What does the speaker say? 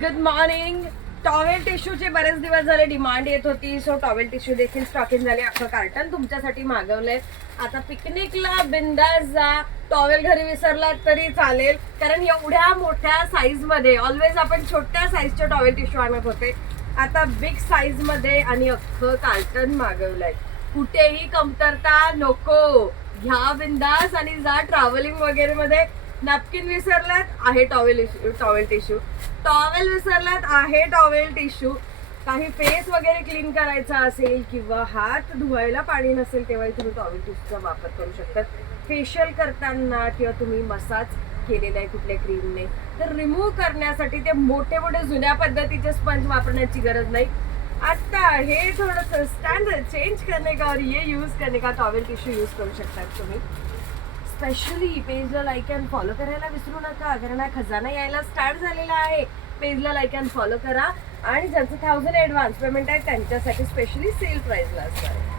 Good morning. Towel टिश्यूचे बरेच दिवस झाले डिमांड येत होती, सो टॉवेल टिश्यू देखील स्टॉकिंग झाले. अख्खं कार्टन तुमच्यासाठी मागवलंय. आता पिकनिकला बिंदास जा. टॉवेल घरी विसरलात तरी चालेल, कारण एवढ्या मोठ्या साईज मध्ये ऑलवेज आपण छोट्या साईजचे टॉवेल टिश्यू आणत होते. आता बिग साईज मध्ये आणि अख्खं कार्टन मागवलंय. कुठेही कमतरता नको. घ्या बिंदास आणि जा. ट्रॅव्हलिंग वगैरे मध्ये नॅपकिन विसरलात आहे टॉवेल टिश्यू. टॉवेल विसरलात आहे टॉवेल टिश्यू. काही फेस वगैरे क्लीन करायचा असेल किंवा हात धुवायला पाणी नसेल तेव्हा तुम्ही टॉवेल टिश्यूचा वापर करू शकता. फेशियल करताना किंवा तुम्ही मसाज केलेला आहे कुठल्या क्रीमने तर रिमूव्ह करण्यासाठी ते मोठे मोठे जुन्या पद्धतीचे स्पंज वापरण्याची गरज नाही. आता हे थोडंसं स्टँडर्ड चेंज करणे का और ये यूज करणे का टॉवेल टिश्यू यूज करू शकतात तुम्ही. स्पेशली पेजला लाईक अँड फॉलो करायला विसरू नका, कारण हा खजाना यायला स्टार्ट झालेला आहे. पेजला लाईक अँड फॉलो करा आणि ज्यांचं 1000 ॲडव्हान्स पेमेंट आहे त्यांच्यासाठी स्पेशली सेल प्राइसला असणार आहे.